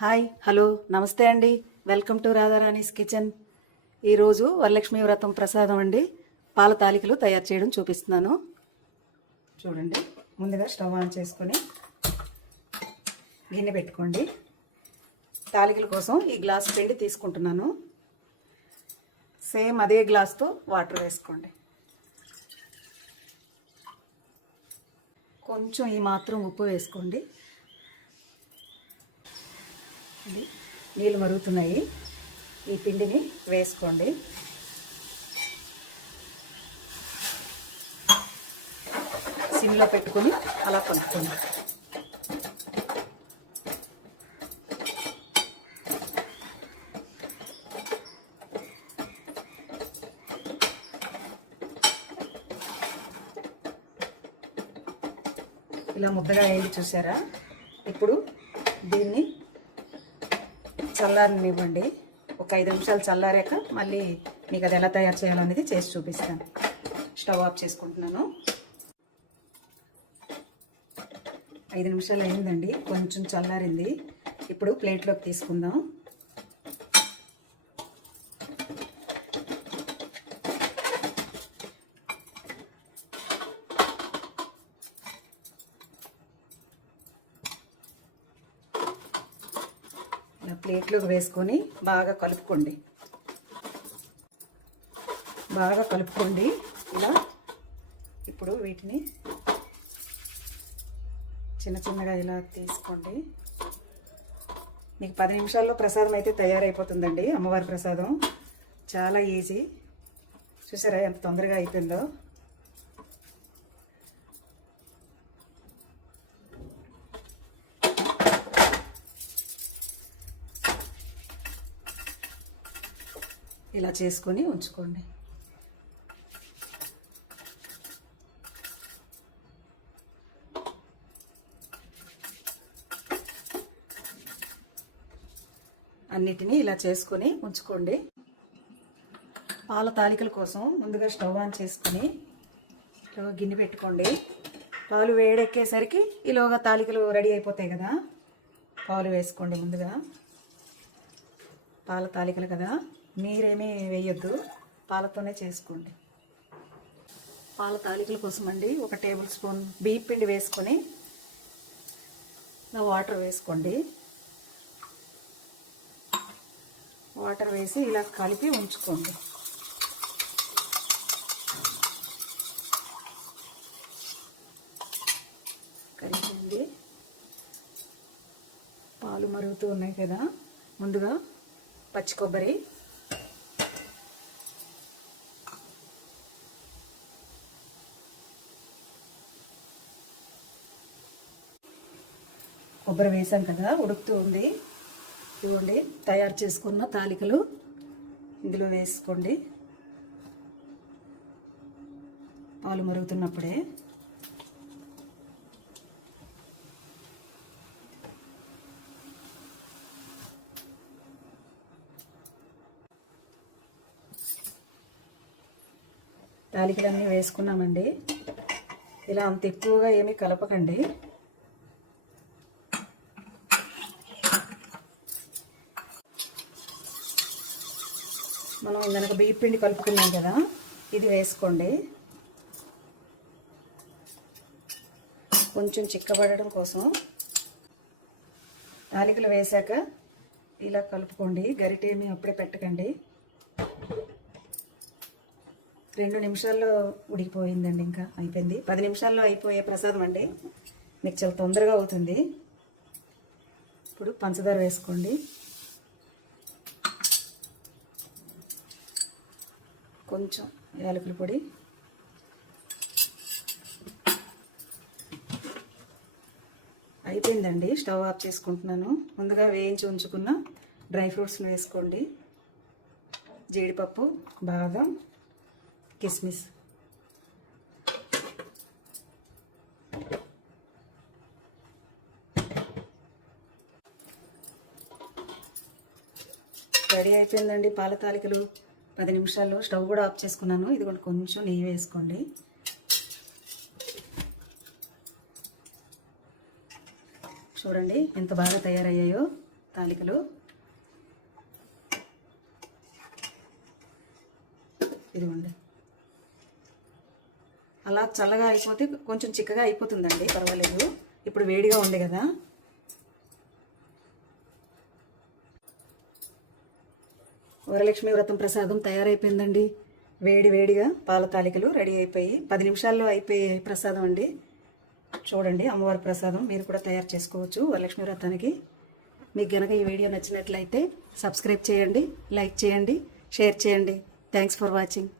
Hi hello నమస్తే అండి. Welcome to Radharani's kitchen. ఈరోజు వరలక్ష్మి వ్రతం ప్రసాదం అండి పాల తాలికలు తయారు చేయడం చూపిస్తున్నాను. చూడండి, ముందుగా స్టవ్ ఆన్ చేసుకొని గిన్నె పెట్టుకోండి. తాలికల కోసం ఈ గ్లాస్ పిండి తీసుకుంటున్నాను. సేమ్ అదే గ్లాస్తో వాటర్ వేసుకోండి. కొంచెం ఈ మాత్రం ఉప్పు వేసుకోండి. నీళ్ళు మరుగుతున్నాయి. ఈ పిండిని వేసుకోండి. సిమ్లో పెట్టుకొని అలా కలుపుకోండి. ఇలా ముద్దగా వేడి చూసారా? ఇప్పుడు దీన్ని చల్లారనివ్వండి. ఒక 5 నిమిషాలు చల్లారాక మళ్ళీ మీకు అది ఎలా తయారు చేయాలో అనేది చేసి చూపిస్తాను. స్టవ్ ఆఫ్ చేసుకుంటున్నాను. 5 నిమిషాలు అయిందండి, కొంచెం చల్లారింది. ఇప్పుడు ప్లేట్లోకి తీసుకుందాం. ప్లేట్లోకి వేసుకొని బాగా కలుపుకోండి. ఇలా ఇప్పుడు వీటిని చిన్న చిన్నగా ఇలా తీసుకోండి. మీకు 10 నిమిషాల్లో ప్రసాదం అయితే తయారైపోతుందండి. అమ్మవారి ప్రసాదం చాలా ఈజీ. చూసారా ఎంత తొందరగా అయిపోయిందో? ఇలా చేసుకొని ఉంచుకోండి. అన్నిటినీ ఇలా చేసుకొని ఉంచుకోండి. పాల తాలికల కోసం ముందుగా స్టవ్ ఆన్ చేసుకొని గిన్నె పెట్టుకోండి. పాలు వేడెక్కేసరికి ఈలోగా తాలికలు రెడీ అయిపోతాయి కదా. పాలు వేసుకోండి. ముందుగా పాల తాలికలు కదా, మీరేమీ వేయొద్దు, పాలతోనే చేసుకోండి. పాల తాలికల కోసం అండి 1 టేబుల్ స్పూన్ బియ్యం పిండి వేసుకొని వాటర్ వేసుకోండి. వాటర్ వేసి ఇలా కలిపి ఉంచుకోండి. కలిపింది. పాలు మరుగుతూ ఉన్నాయి కదా, ముందుగా పచ్చి కొబ్బరి, కొబ్బరి వేసాం కదా, ఉడుకుతూ ఉంది. ఇవ్వండి, తయారు చేసుకున్న తాలికలు ఇందులో వేసుకోండి. పాలు మరుగుతున్నప్పుడే తాలికలన్నీ వేసుకున్నామండి. ఇలా అంత ఎక్కువగా ఏమీ కలపకండి. మనం ఇందాక బియ్యం పిండి కలుపుకున్నాం కదా, ఇది వేసుకోండి. కొంచెం చిక్కబడడం కోసం తాలికలు వేసాక ఇలా కలుపుకోండి. గరిటేమి అప్పుడే పెట్టకండి. 2 నిమిషాల్లో ఉడికిపోయిందండి. ఇంకా అయిపోయింది. 10 నిమిషాల్లో అయిపోయే ప్రసాదం అండి. మీకు చాలా తొందరగా అవుతుంది. ఇప్పుడు పంచదార వేసుకోండి. కొంచెం యాలకుల పొడి, అయిపోయిందండి. స్టవ్ ఆఫ్ చేసుకుంటున్నాను. ముందుగా వేయించి ఉంచుకున్న డ్రై ఫ్రూట్స్ని వేసుకోండి. జీడిపప్పు, బాదం, కిస్మిస్, రెడీ అయిపోయిందండి పాల తాలికలు. 10 నిమిషాల్లో స్టవ్ కూడా ఆఫ్ చేసుకున్నాను. ఇది కూడా కొంచెం నెయ్యి వేసుకోండి. చూడండి ఎంత బాగా తయారయ్యాయో తాలికలు. ఇదిగోండి, అలా చల్లగా అయిపోతే కొంచెం చిక్కగా అయిపోతుందండి, పర్వాలేదు. ఇప్పుడు వేడిగా ఉంది కదా. వరలక్ష్మి వ్రతం ప్రసాదం తయారైపోయిందండి. వేడి వేడిగా పాల తాలికలు రెడీ అయిపోయి 10 నిమిషాల్లో అయిపోయే ప్రసాదం అండి. చూడండి, అమ్మవారి ప్రసాదం మీరు కూడా తయారు చేసుకోవచ్చు వరలక్ష్మి వ్రతానికి. మీకు గనక ఈ వీడియో నచ్చినట్లయితే సబ్స్క్రైబ్ చేయండి, లైక్ చేయండి, షేర్ చేయండి. Thanks for watching.